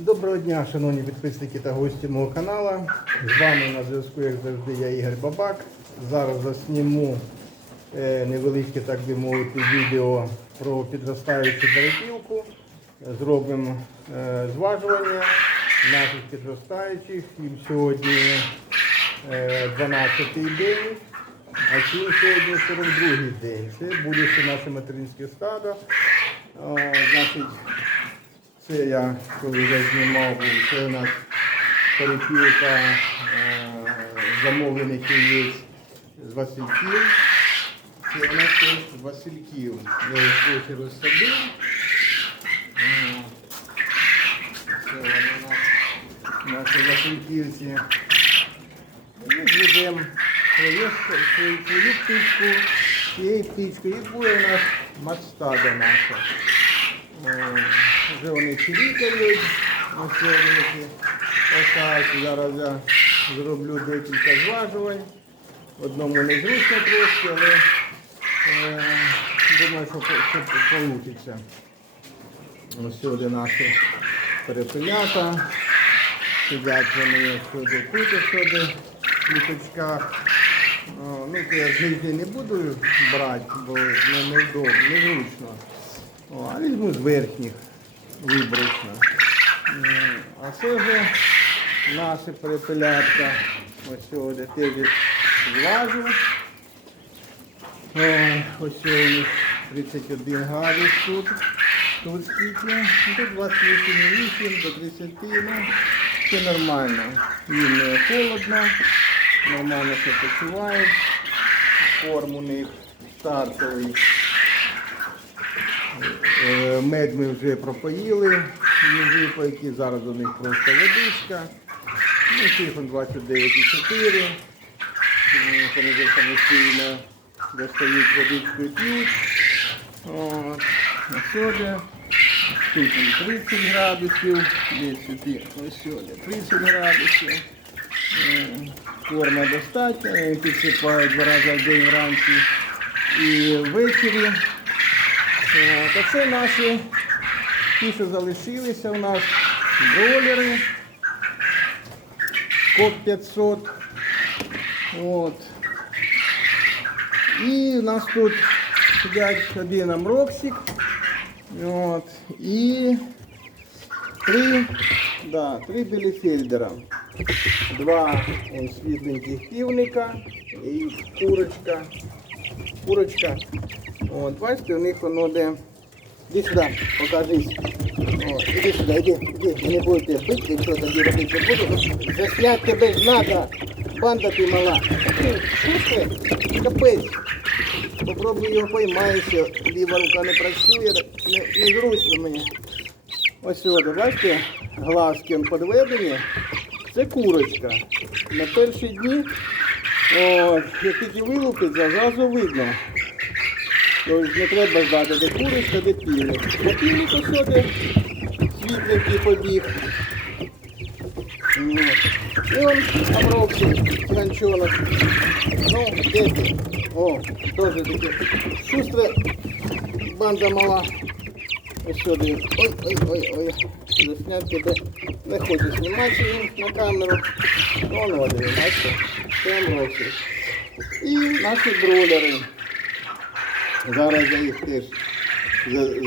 Доброго дня, шановні підписники та гості мого каналу. З вами на зв'язку, як завжди, я Ігор Бабак. Зараз засніму е, невеличке, так би мовити, відео про підростаючу перепілку. Зробимо е, зважування наших підростаючих. Їм сьогодні е, 12-й день, а цим сьогодні 42-й день. Це буде ще наше материнське стадо. Значить, це я коли вже знімав, це у нас перепілка е, замовлених з Васильків. Це у нас теж Васильків. Я їх трохи розсадив. Е, Це вони у нас наші Васильківці. Ми зведемо свою, свою, свою птичку, цією птичкою. І буде у нас мацтада наша. Вже вони чирікають, ось великі осаки. Зараз я зроблю декілька зважувань. Одному незручно трошки, але е, думаю, що, вийде. Ось сюди наші перепилята. Сидять вони сюди, тут сюди в літочках. Ну, я нижньої не буду брати, бо ну, невдобно, незручно. О, а візьму з верхніх виборочно. А це вже наші перепелятка. Ось сюди теж зважу. Ось у них 31 градус тут. Тут скільки? Тут 28,8 до 30, ну, все нормально. Їм не холодно, нормально все почувають. Корм у них стартовий. Е, Мед ми вже пропоїли, випайки, зараз у них просто водичка. Ну, телефон 29,4. Е, Вони вже самостійно достають водичку і п'ють. От. На сьогодні. Тут 30 градусів, десь сюди, ось сюди 30 градусів. Е, Корма достатньо, підсипають два рази в день вранці і ввечері. Е, Та це наші ті, що залишилися у нас бролери. КОП 500. От. І у нас тут сидять один амроксик. От. І три, да, три біліфельдера. Два он, світленьких півника і курочка. Курочка. От, бачите, у них воно де. Іди сюди, покажись. О, іди сюди, іди, іди, ви не будете бити, якщо тоді робити буду. Заснять тебе ж надо, банда ти мала. Ти? Капець. Попробуй його поймаєшся, ліва рука не працює, не, не зручно мені. Ось сюди, бачите, глазки он підведені. Це курочка. На перші дні, от, як тільки вилупиться, зразу видно. Тобто не треба ждати, де курочка, де півник. На півнику сюди світленький побіг. І он обробці, ганчонок. Ну, де? О, теж таке. Шустра банда мала. Ось сюди. Ой, ой, ой, ой. Засняти тебе. Не хочу знімати їм на камеру. Вон один, бачите? Це амброксі. І наші бролери. Зараз я їх теж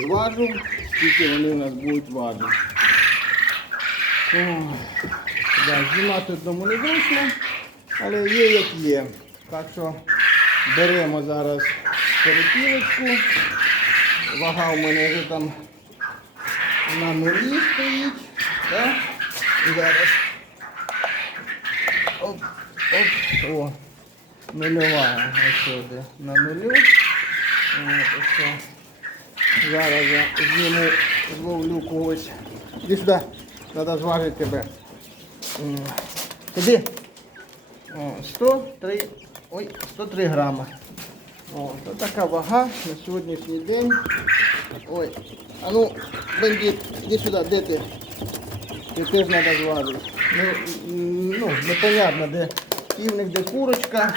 зважу, скільки вони у нас будуть важити. Да, знімати одному не зручно, але є як є. Так що беремо зараз перепілочку. Вага у мене вже там на нулі стоїть. Так? І зараз. Оп, оп, о, нульова. Сюди на нулю. Ось. Зараз я зніму, зловлю когось. Іди сюди, треба зважити тебе. Куди? О, 103, ой, 103 грама. О, то така вага на сьогоднішній день. Ой, а ну, бандит, іди сюди, де ти? Ти теж треба зважити. Ну, ну, непонятно, де півник, де курочка.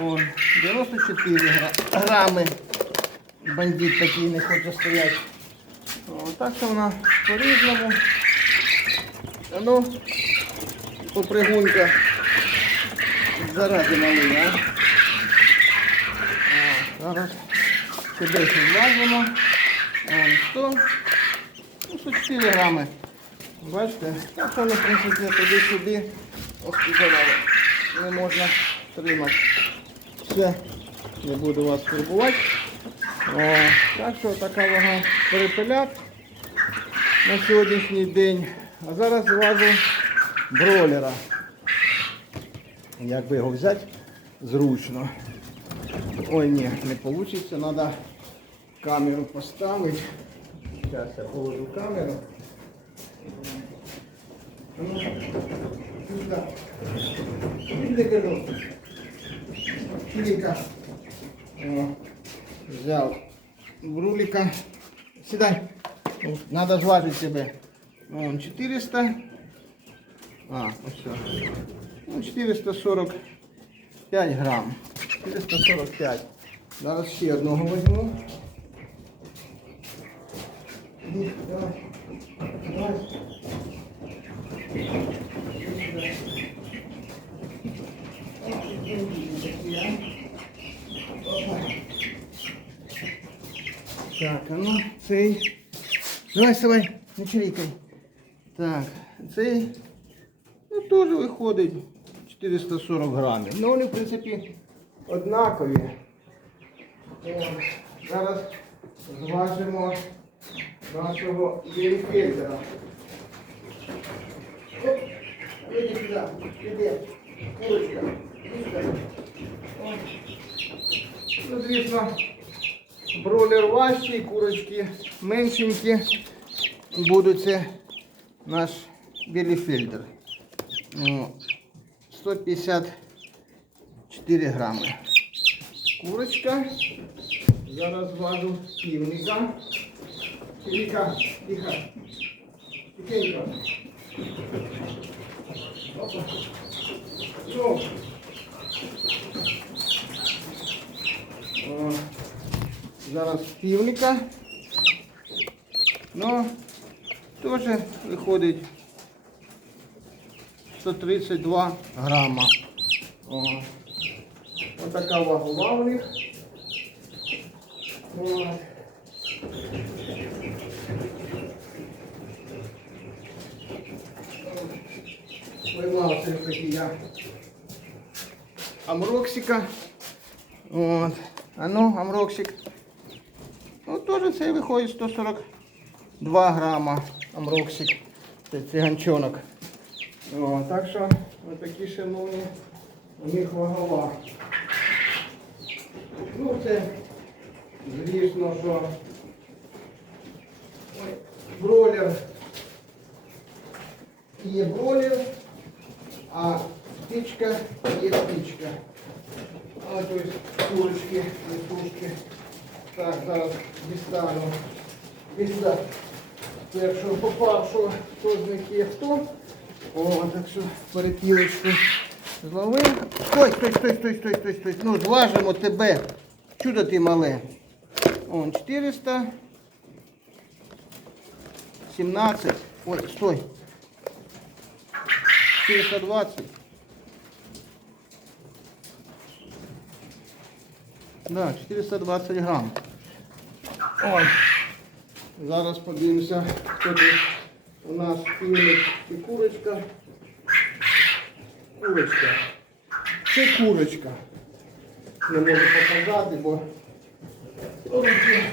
О, 94 грами. Бандит такий не хоче стояти. О, так що вона по-різному. Ну, попригунька. Заради малий, а? а зараз ще зважимо. Вон 100. Ну, 104 грами. Бачите? Так воно, в принципі, туди-сюди. Сказали. Не можна тримати. Все, не буду вас турбувати. Так що така вага перепелят на сьогоднішній день. А зараз зважу бролера. Як би його взяти зручно. Ой, ні, не вийде, треба камеру поставити. Зараз я положу камеру. Ну. Іди, кажу. Чилика. О, взяв брулика. Сідай. Надо зважити себе. Вон 400. А, ось. Ну, 445 грам. 445. Зараз ще одного візьму. Іди, давай. Давай. Іди сюди. Ох, які такі, а. Опа. Так, а ну, цей. Давай, вставай, не чирикай. Так, цей. Ну, теж виходить 440 грамів. Ну, вони, в принципі, однакові. О, зараз зважимо нашого Єріфельдера. Оп, а ну, іди сюди, іди. Курочка, іди Ну, звісно, бролер важчий, курочки меншенькі. Будуть це наш Біліфельдер. Ну, 154 грами. Курочка. Зараз важу півника. Тихо, тихо. Тихенько. Опа. Ну. О, зараз півника. Ну, теж виходить 132 грама. Ось така вагова у них. О. Поймав все таки я амроксика. От. А ну, амроксик. Теж це виходить 142 грама амроксик. Це циганчонок. О, так що ось такі шановні у них вагова. Ну це, звісно, що бролер є бролер, а птичка є птичка. А то есть курочки, несушки. Так, зараз дістану. Дістав першого попавшого, хто з них хто. О, так що перепілочку зловив. Стой, стой, стой, стой, стой, стой, стой. Ну, зважимо тебе. Чудо ти мале. Он 400. 17. Ой, стой. 420. Да, 420 грам. Ой. Зараз подивимося, хто тут у нас півник і курочка. Курочка. Це курочка. Не можу показати, бо руки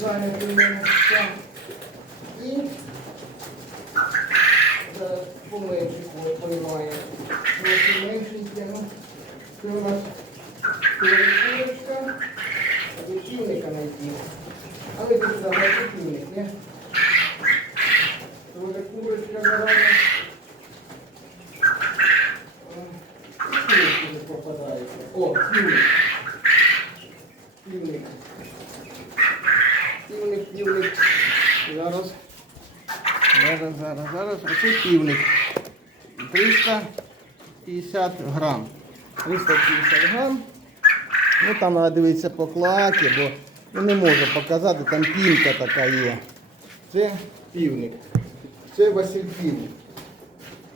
зайняті мене. І зараз поменше поймає. Трохи це у нас курочка. А до півника знайти. А ви тут забрати півник, не? Тоже курочка зараза. Півники не попадаються. О, півник. Півник. Півник, півник. Зараз. Зараз, зараз, зараз. Оце півник. 350 грам. 350 грам. Ну там треба дивитися по клакі, бо ну, не можу показати, там пінка така є. Це півник. Це Це Васильків.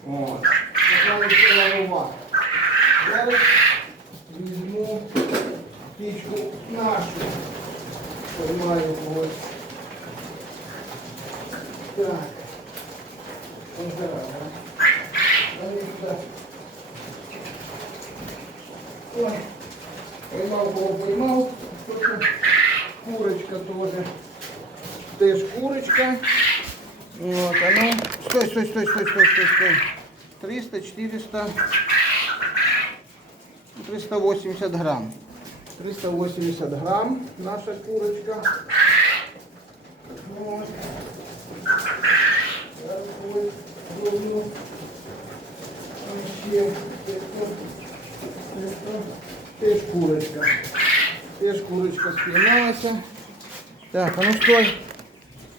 От. Така ще голова. Зараз візьму птичку нашу. Поймаю ось. Так. Ось зараз, а? Дай сюди. Ой. Поймав, кого поймав. Курочка теж. Теж курочка. Вот, а ну. Стой, стой, стой, стой, стой, стой, стой. 300, 400, 380 грамм. 380 грамм наша курочка. Вот. Зараз що? Що? Теж курочка. Теж курочка спіймалася. Так, а ну стой.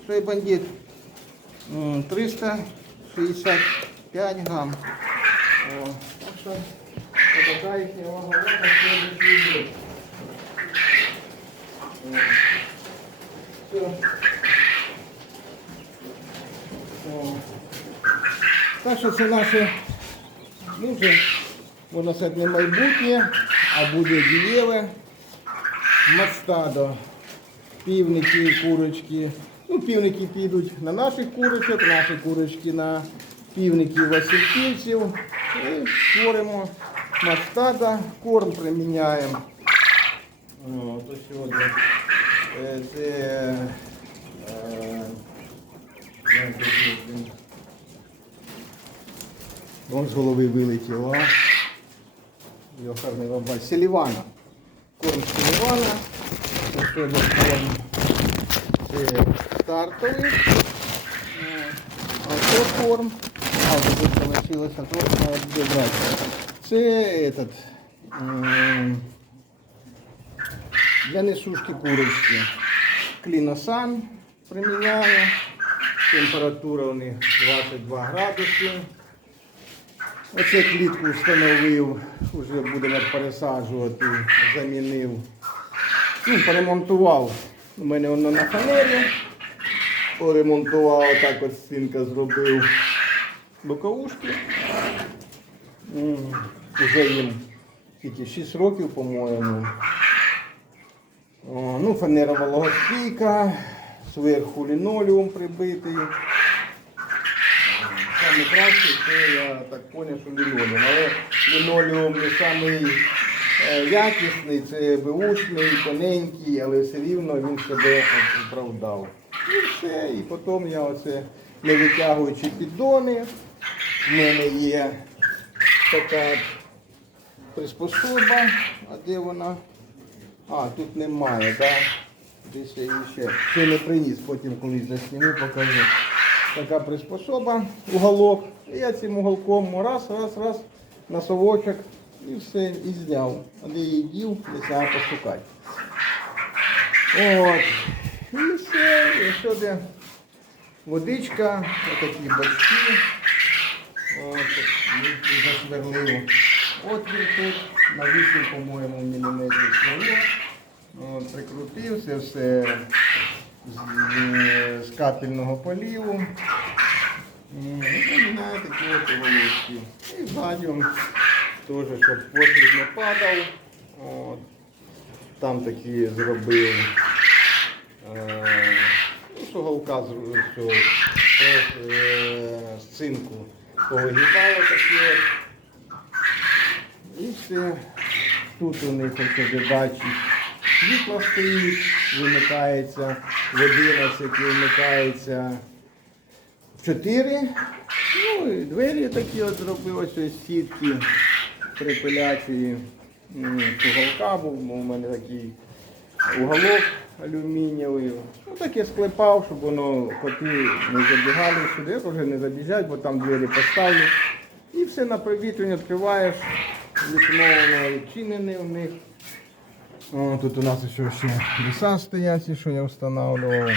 Стой, бандит. 365 грамм. О, так що їхня вага вага сьогодні буде. Все. Так що це наше, ну можна сказати, не майбутнє, а буде дієве мастадо півники, курочки. Ну, півники підуть на наших курочок, наші курочки на півників васильківців. І створимо мастада, корм приміняємо. О, сьогодні е, це е? Вон з голови вилетіло. Його гарний бабай. Селівана. Корм селівана. Це корм. Стартовий. Е, А це корм. А, тут залишилося корм, брати. Це этот, м, для несушки курочки. Кліносан приміняю. Температура у них 22 градуси. Оце клітку встановив, вже будемо пересаджувати, замінив. Ну, поремонтував. У мене воно на фанері. Поремонтував, так от стінка зробив боковушки. Уже їм тільки 6 років, по-моєму. Ну, фанерова логостійка, зверху лінолеум прибитий. Саме краще це я так зрозумів, що лінолеум. Але лінолеум не самий е, якісний, це беушний, тоненький, але все рівно він себе оправдав. І все. І потім я оце не витягуючи піддони. В мене є така приспособа, а де вона? А, тут немає, так? Десь я її ще, ще не приніс, потім колись засніму, покажу. Така приспособа, уголок. І я цим уголком раз, раз, раз, на совочок і все, і зняв. А де її дів, не треба пошукати. От. І все, і сюди водичка, отакі бачки. От, засверлив отвір тут, на 8, по-моєму, міліметрів сверло. Прикрутив це все з, з капельного поліву. М, Ну, такі. І ззаді он теж, щоб послід не падав. От. Там такі зробив. Е, ну, з з, з, з, е, з цинку повигибало такі от. І все. Тут у них ось ви бачите, світло стоїть, вимикається в 11 і вмикається в 4. Ну і двері такі от зробив, ось сітки з уголка, був у мене такий уголок алюмінієвий. Ну таке склепав, щоб воно коти не забігали сюди, вже не забіжать, бо там двері поставлю. І все на провітрювання відкриваєш, вікно воно відчинене в них. Тут у нас ще, ще ліса стоять, що я встановлював.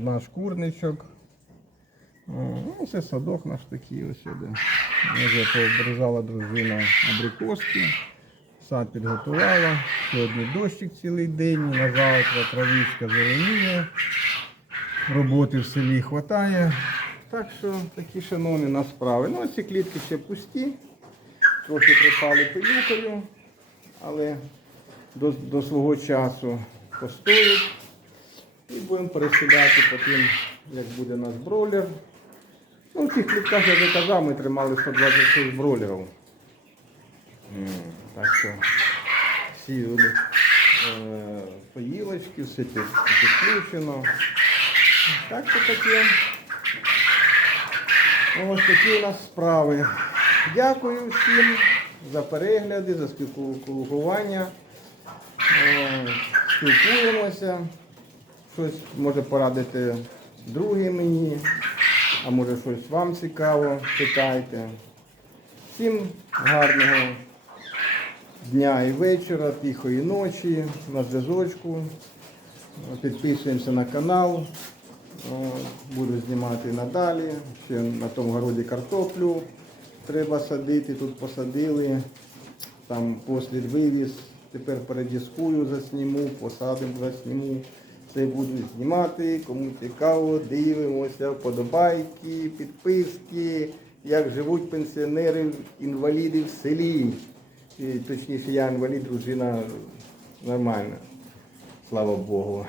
Наш курничок. Ну, це садок наш такий ось сюди. Вже пообрізала дружина абрикоски. Сад підготувала. Сьогодні дощик цілий день, на завтра травичка зеленіє. Роботи в селі вистачає. Так що такі шановні нас справи. Ну, ці клітки ще пусті, трохи припали пилюкою, але до, до свого часу постоять. І будемо переселяти потім, як буде у нас бройлер. Ну, в цих клітках, я казав, ми тримали 126 бройлерів. Так що всі е, поїлочки, все під- підключено. Так що таке. Ось такі у нас справи. Дякую всім за перегляди, за спілкування. Спілкуємося. Щось може порадити друге мені, а може щось вам цікаво, питайте. Всім гарного дня і вечора, тихої ночі, на зв'язочку. Підписуємося на канал. Буду знімати надалі. Ще на тому городі картоплю треба садити. Тут посадили. Там послід вивіз. Тепер передіскую, засніму, посадимо, засніму. Це буду знімати. Кому цікаво, дивимося, подобайки, підписки, як живуть пенсіонери, інваліди в селі. І, точніше, я інвалід, дружина нормальна. Слава Богу.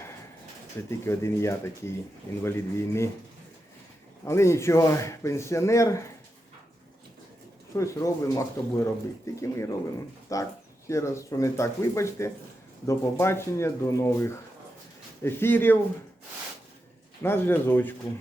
Це тільки один я такий інвалід війни. Але нічого, пенсіонер. Щось робимо, а хто буде робити. Тільки ми робимо. Так, ще раз, що не так, вибачте. До побачення, до нових ефірів. На зв'язочку.